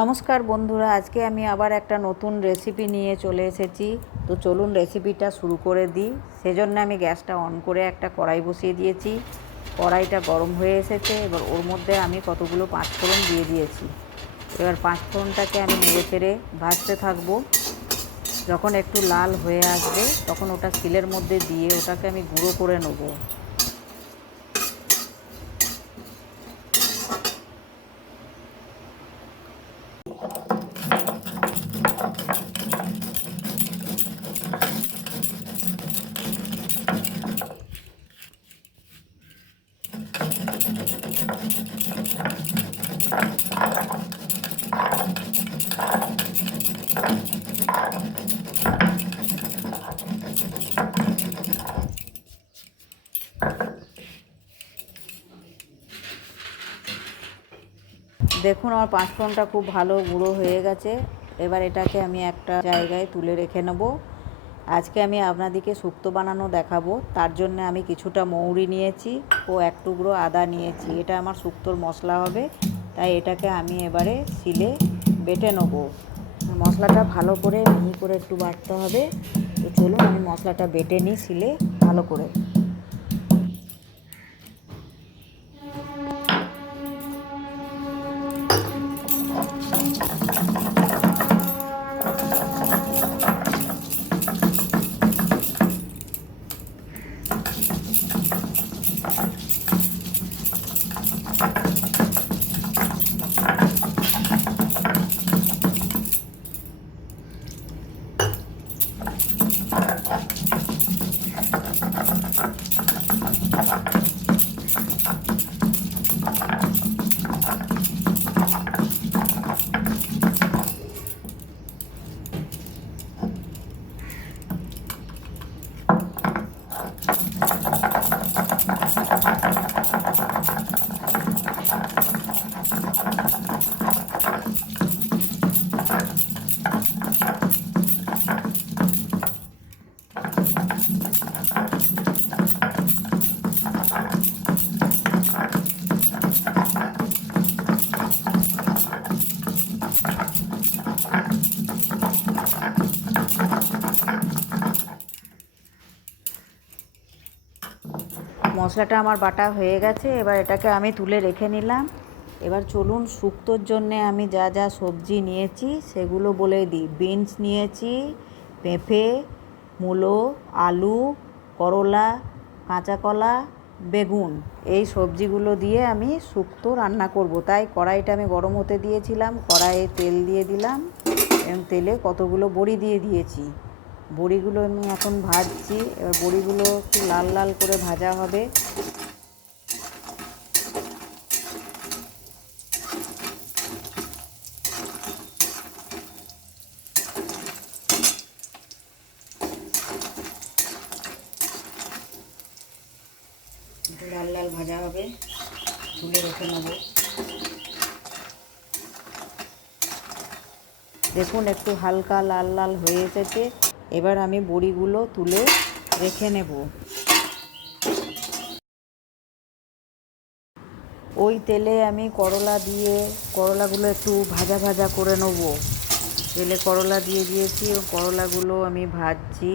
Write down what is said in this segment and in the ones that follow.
নমস্কার বন্ধুরা, আজকে আমি আবার একটা নতুন রেসিপি নিয়ে চলে এসেছি। তো চলুন রেসিপিটা শুরু করে দিই। সেজন্য আমি গ্যাসটা অন করে একটা কড়াই বসিয়ে দিয়েছি। কড়াইটা গরম হয়ে এসেছে, এবার ওর মধ্যে আমি কতগুলো পাঁচফোড়ন দিয়ে দিয়েছি। এবার পাঁচফোড়নটাকে আমি নেড়ে চেড়ে ভাজতে থাকবো। যখন একটু লাল হয়ে আসবে তখন ওটা শিলের মধ্যে দিয়ে ওটাকে আমি গুঁড়ো করে নেবো। দেখুন, আমার পাঁচফোড়নটা খুব ভালো গুঁড়ো হয়ে গেছে। এবার এটাকে আমি একটা জায়গায় তুলে রেখে নেব। আজকে আমি আপনাদেরকে শুক্তো বানানো দেখাবো। তার জন্য আমি কিছুটা মৌরি নিয়েছি ও এক টুকরো আদা নিয়েছি। এটা আমার শুক্তোর মশলা হবে, তাই এটাকে আমি এবারে শিলে বেটে নেব। মশলাটা ভালো করে মিহি করে একটু বাটতে হবে। তো চলুন আমি মশলাটা বেটে নিই শিলে ভালো করে। মশলাটা আমার বাটা হয়ে গেছে, এবার এটাকে আমি তুলে রেখে নিলাম। এবার চলুন শুক্তোর জন্যে আমি যা যা সবজি নিয়েছি সেগুলো বলে দিই। বিনস নিয়েছি, পেঁপে, মূলো, আলু, করলা, কাঁচা কলা, বেগুন। এই সবজিগুলো দিয়ে আমি শুক্তো রান্না করব। তাই কড়াইটা আমি গরম হতে দিয়েছিলাম, কড়াইয়ে তেল দিয়ে দিলাম এবং তেলে কতগুলো বড়ি দিয়ে দিয়েছি। বড়িগুলো আমি এখন ভাজছি। এবার বড়িগুলো একটু লাল লাল করে ভাজা হবে। একটু লাল লাল ভাজা হবে, তুলে রেখে নেব। দেখুন একটু হালকা লাল লাল হয়ে এসেছে। এবার আমি বড়িগুলো তুলে রেখে নেব। ওই তেলে আমি করলা দিয়ে করলাগুলো একটু ভাজা ভাজা করে নেব। তেলে করলা দিয়ে দিয়েছি ও করলাগুলো আমি ভাজছি।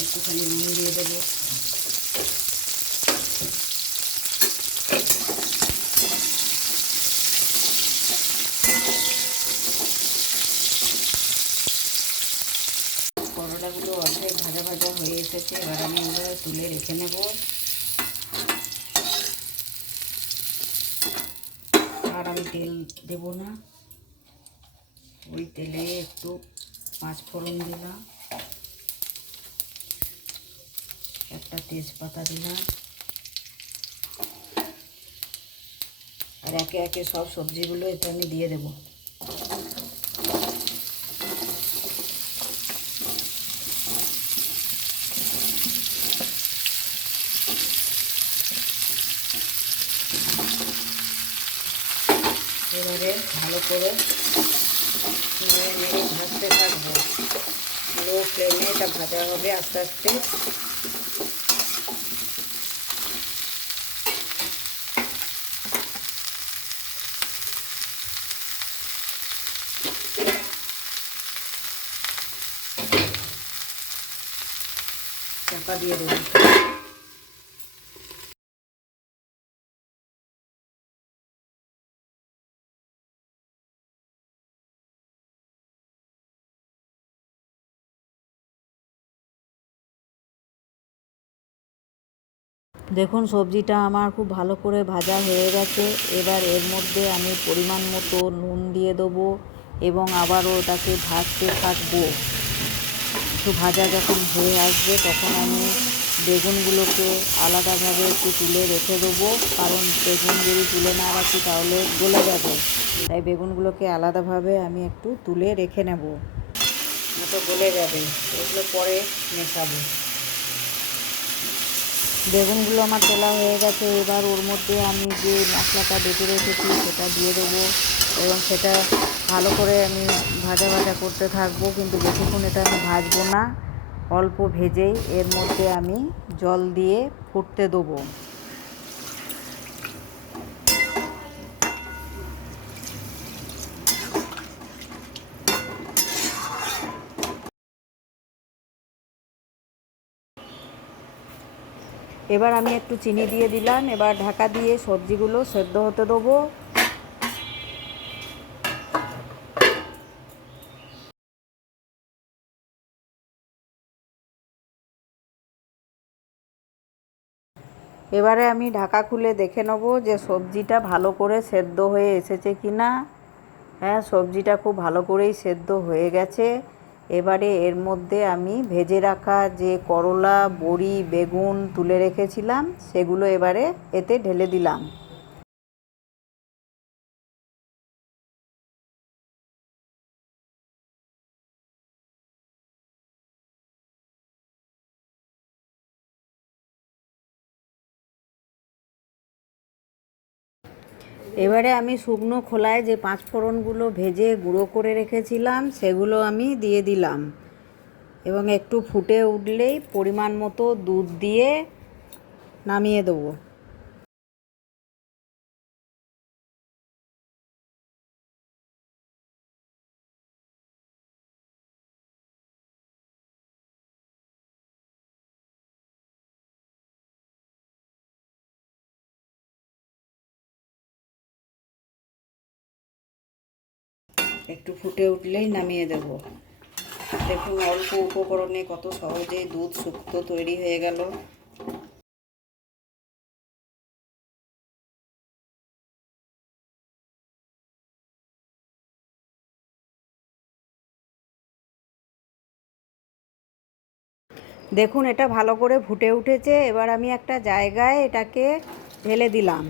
একটুখানি নুন দিয়ে দেবো। করলাগুলো অর্ধেক ভাজা ভাজা হয়ে এসেছে, এবার আমি ওগুলো তুলে রেখে নেব। আর আমি তেল দেব না, ওই তেলে একটু পাঁচফোড়ন দিলাম, একটা তেজপাতা দিলাম, আর একে একে সব সবজিগুলো এতে আমি দিয়ে দেবো। এবারে ভালো করে নেড়ে নেড়ে ভাজতে থাকবো। লো ফ্লেমে এটা ভাজা হবে আস্তে আস্তে। চাপা দিয়ে দেবো। দেখুন সবজিটা আমার খুব ভালো করে ভাজা হয়ে গেছে। এবার এর মধ্যে আমি পরিমাণ মতো নুন দিয়ে দেবো এবং আবারও ওটাকে ভাজতে থাকবো। একটু ভাজা যখন হয়ে আসবে তখন আমি বেগুনগুলোকে আলাদাভাবে একটু তুলে রেখে দেবো, কারণ বেগুন যদি তুলে না রাখি তাহলে গলে যাবে। তাই বেগুনগুলোকে আলাদাভাবে আমি একটু তুলে রেখে নেব, না তো গলে যাবে। এগুলো পরে মেশাবো। বেগুনগুলো আমার তোলা হয়ে গেছে। এবার ওর মধ্যে আমি যে মশলাটা বেটে রেখেছি সেটা দিয়ে দেবো এবং সেটা ভালো করে আমি ভাজা ভাজা করতে থাকবো, কিন্তু বেশিক্ষণ এটা আমি ভাজবো না, অল্প ভেজেই এর মধ্যে আমি জল দিয়ে ফুটতে দেবো। এবার আমি একটু চিনি দিয়ে দিলাম। এবার ঢাকা দিয়ে সবজিগুলো সেদ্ধ হতে দেবো। এবারে আমি ঢাকা খুলে দেখে নেব যে সবজিটা ভালো করে সেদ্ধ হয়ে এসেছে কি না। হ্যাঁ, সবজিটা খুব ভালো করেই সেদ্ধ হয়ে গেছে। এবারে এর মধ্যে আমি ভেজে রাখা যে করলা, বড়ি, বেগুন তুলে রেখেছিলাম সেগুলো এবারে এতে ঢেলে দিলাম। এবারে আমি শুকনো খোলায় যে পাঁচফোড়নগুলো ভেজে গুঁড়ো করে রেখেছিলাম সেগুলো আমি দিয়ে দিলাম এবং একটু ফুটে উঠলেই পরিমাণ মতো দুধ দিয়ে নামিয়ে দেবো। একটু ফুটে উঠলেই নামিয়ে দেব। দেখুন অল্প উপকরণে কত সহজেই দুধ শুক্তো তৈরি হয়ে গেল। দেখুন এটা ভালো করে ফুটে উঠেছে। এবার আমি একটা জায়গায় এটাকে ঢেলে দিলাম।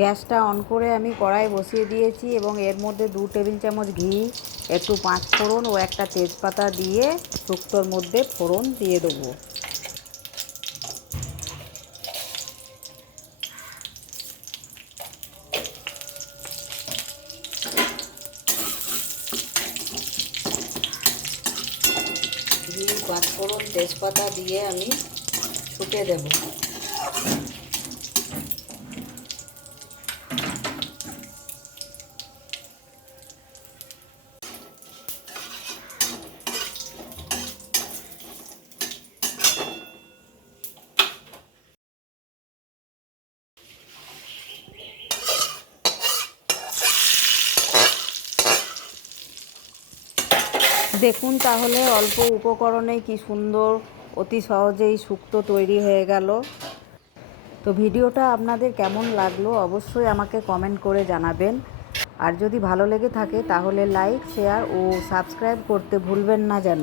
গ্যাসটা অন করে আমি কড়াই বসিয়ে দিয়েছি এবং এর মধ্যে 2 টেবিল চামচ ঘি, একটু পাঁচফোড়ন ও একটা তেজপাতা দিয়ে শুক্তোর মধ্যে ফোড়ন দিয়ে দেবো। ঘি, পাঁচফোড়ন, তেজপাতা দিয়ে আমি ছুটে দেবো। দেখুন তাহলে অল্প উপকরণে কি সুন্দর অতি সহজেই শুক্তো তৈরি হয়ে গেল। তো ভিডিওটা আপনাদের কেমন লাগলো অবশ্যই আমাকে কমেন্ট করে জানাবেন। আর যদি ভালো লেগে থাকে তাহলে লাইক, শেয়ার ও সাবস্ক্রাইব করতে ভুলবেন না যেন।